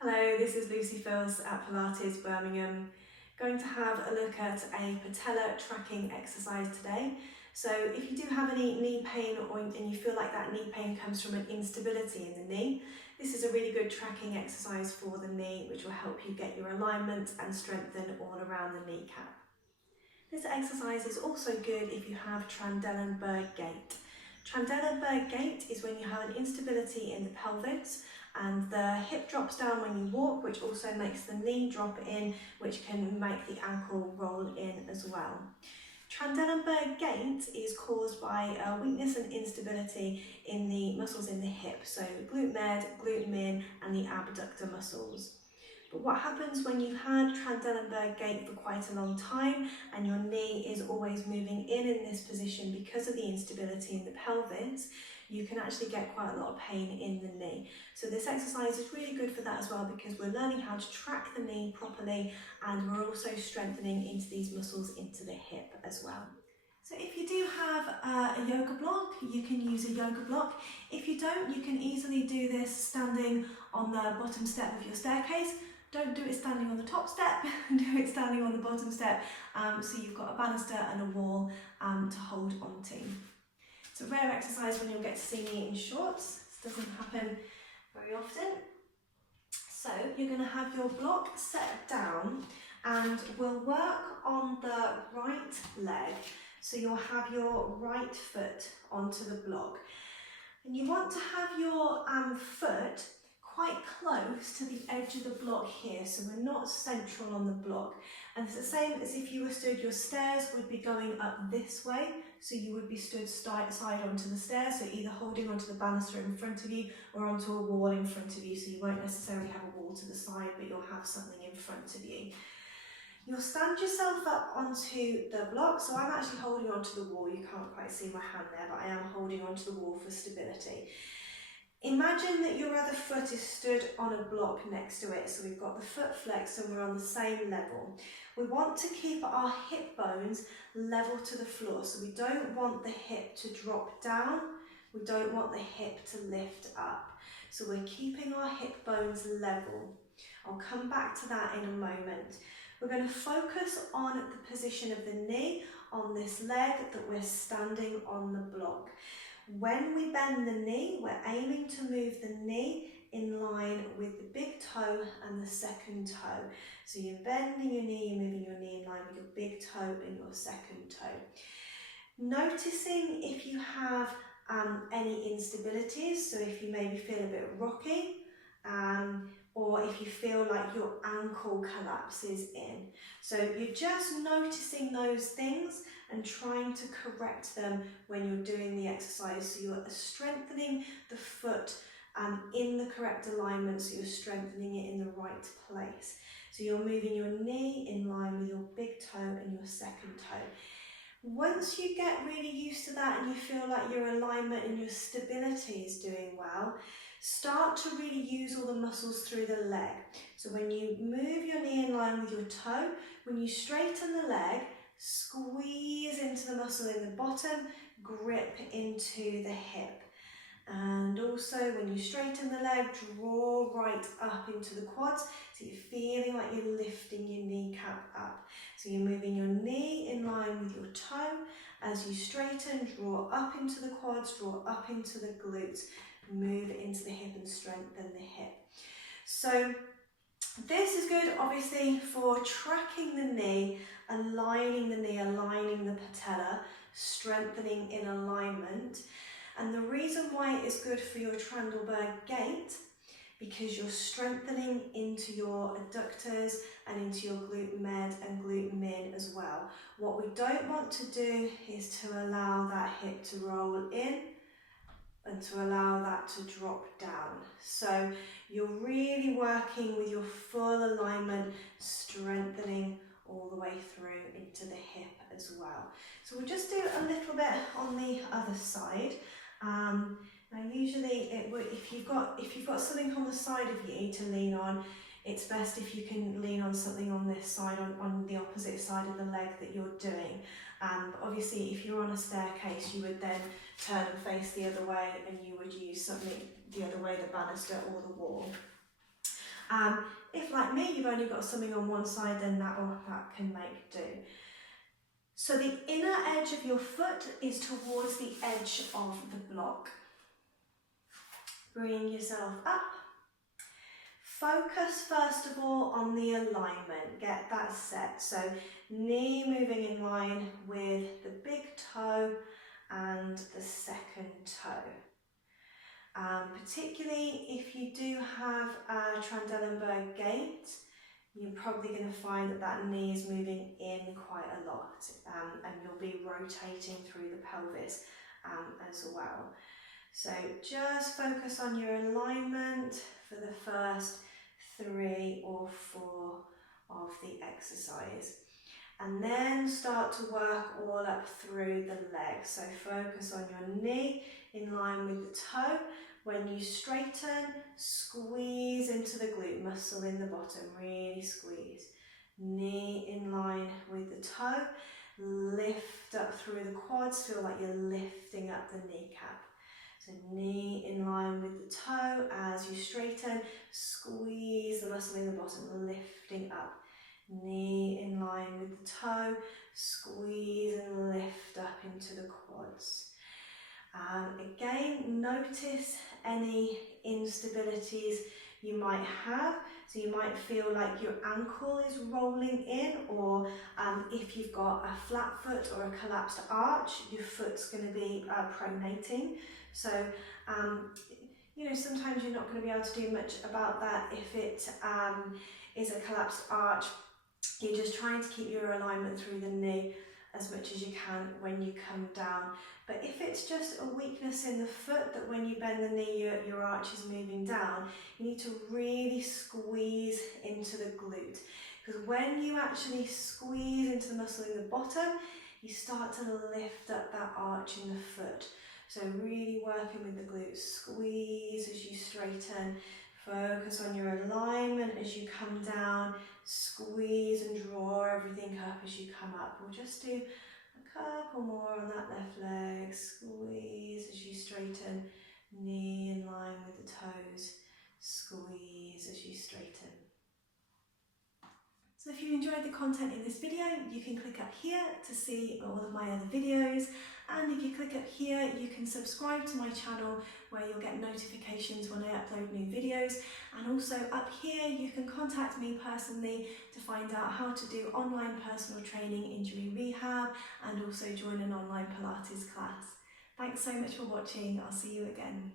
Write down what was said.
Hello, this is Filce at Pilates Birmingham. Going to have a look at a patella tracking exercise today. So if you do have any knee pain and you feel like that knee pain comes from an instability in the knee, this is a really good tracking exercise for the knee, which will help you get your alignment and strengthen all around the kneecap. This exercise is also good if you have Trandelenburg Gait. Trandelenburg Gait is when you have an instability in the pelvis and the hip drops down when you walk, which also makes the knee drop in, which can make the ankle roll in as well. Trandelenburg Gait is caused by weakness and instability in the muscles in the hip, so glute med, glute min and the abductor muscles. But what happens when you've had Trandelenburg Gait for quite a long time and your knee is always moving in this position because of the instability in the pelvis, you can actually get quite a lot of pain in the knee. So this exercise is really good for that as well, because we're learning how to track the knee properly and we're also strengthening into these muscles into the hip as well. So if you do have a yoga block, you can use a yoga block. If you don't, you can easily do this standing on the bottom step of your staircase. Don't do it standing on the top step, do it standing on the bottom step, so you've got a banister and a wall to hold onto. It's a rare exercise when you'll get to see me in shorts. This doesn't happen very often. So you're going to have your block set down and we'll work on the right leg. So you'll have your right foot onto the block. And you want to have your foot quite close to the edge of the block here, so we're not central on the block. And it's the same as if you were stood, your stairs would be going up this way, so you would be stood side onto the stairs, so either holding onto the banister in front of you or onto a wall in front of you, so you won't necessarily have a wall to the side, but you'll have something in front of you. You'll stand yourself up onto the block, so I'm actually holding onto the wall. You can't quite see my hand there, but I am holding onto the wall for stability. Imagine that your other foot is stood on a block next to it, so we've got the foot flexed and we're on the same level. We want to keep our hip bones level to the floor, so we don't want the hip to drop down, we don't want the hip to lift up. So we're keeping our hip bones level. I'll come back to that in a moment. We're going to focus on the position of the knee on this leg that we're standing on the block. When we bend the knee, we're aiming to move the knee in line with the big toe and the second toe. So you're bending your knee, you're moving your knee in line with your big toe and your second toe. Noticing if you have any instabilities, so if you maybe feel a bit rocky, or if you feel like your ankle collapses in. So you're just noticing those things and trying to correct them when you're doing the exercise. So you're strengthening the foot in the correct alignment, so you're strengthening it in the right place. So you're moving your knee in line with your big toe and your second toe. Once you get really used to that and you feel like your alignment and your stability is doing well, start to really use all the muscles through the leg. So when you move your knee in line with your toe, when you straighten the leg, squeeze into the muscle in the bottom, grip into the hip. And also when you straighten the leg, draw right up into the quads, so you're feeling like you're lifting your kneecap up. So you're moving your knee in line with your toe. As you straighten, draw up into the quads, draw up into the glutes, move into the hip and strengthen the hip. So this is good obviously for tracking the knee, aligning the patella, strengthening in alignment. And the reason why it's good for your Trandelenburg Gait, because you're strengthening into your adductors and into your glute med and glute min as well. What we don't want to do is to allow that hip to roll in and to allow that to drop down. So you're really working with your full alignment, strengthening all the way through into the hip as well. So we'll just do a little bit on the other side. Now usually if you've got something on the side of you to lean on, it's best if you can lean on something on this side, on the opposite side of the leg that you're doing. But obviously if you're on a staircase, you would then turn and face the other way and you would use something the other way, the banister or the wall. If like me, you've only got something on one side, then that can make do. So the inner edge of your foot is towards the edge of the block. Bring yourself up. Focus first of all on the alignment, get that set. So knee moving in line with the big toe and the second toe. Particularly if you do have a Trandelenburg Gait, you're probably going to find that that knee is moving in quite a lot, and you'll be rotating through the pelvis as well. So just focus on your alignment for the first 3 or 4 of the exercise. And then start to work all up through the legs. So focus on your knee in line with the toe. When you straighten, squeeze into the glute muscle in the bottom, really squeeze. Knee in line with the toe. Lift up through the quads, feel like you're lifting up the kneecap. So knee in line with the toe as you straighten, squeeze the muscle in the bottom, lifting up. Knee in line with the toe, squeeze and lift up into the quads. Again, notice any instabilities you might have. So you might feel like your ankle is rolling in, or if you've got a flat foot or a collapsed arch, your foot's going to be pronating. So, you know, sometimes you're not going to be able to do much about that if it is a collapsed arch. You're just trying to keep your alignment through the knee as much as you can when you come down. But if it's just a weakness in the foot, that when you bend the knee your arch is moving down, you need to really squeeze into the glute. Because when you actually squeeze into the muscle in the bottom, you start to lift up that arch in the foot. So really working with the glute, squeeze as you straighten, focus on your alignment as you come down, squeeze and draw everything up as you come up. We'll just do a couple more on that left leg, squeeze as you straighten, knee in line with the toes, squeeze as you straighten. So if you enjoyed the content in this video, you can click up here to see all of my other videos, and if you click up here you can subscribe to my channel where you'll get notifications when I upload new videos, and also up here you can contact me personally to find out how to do online personal training, injury rehab, and also join an online Pilates class. Thanks so much for watching, I'll see you again.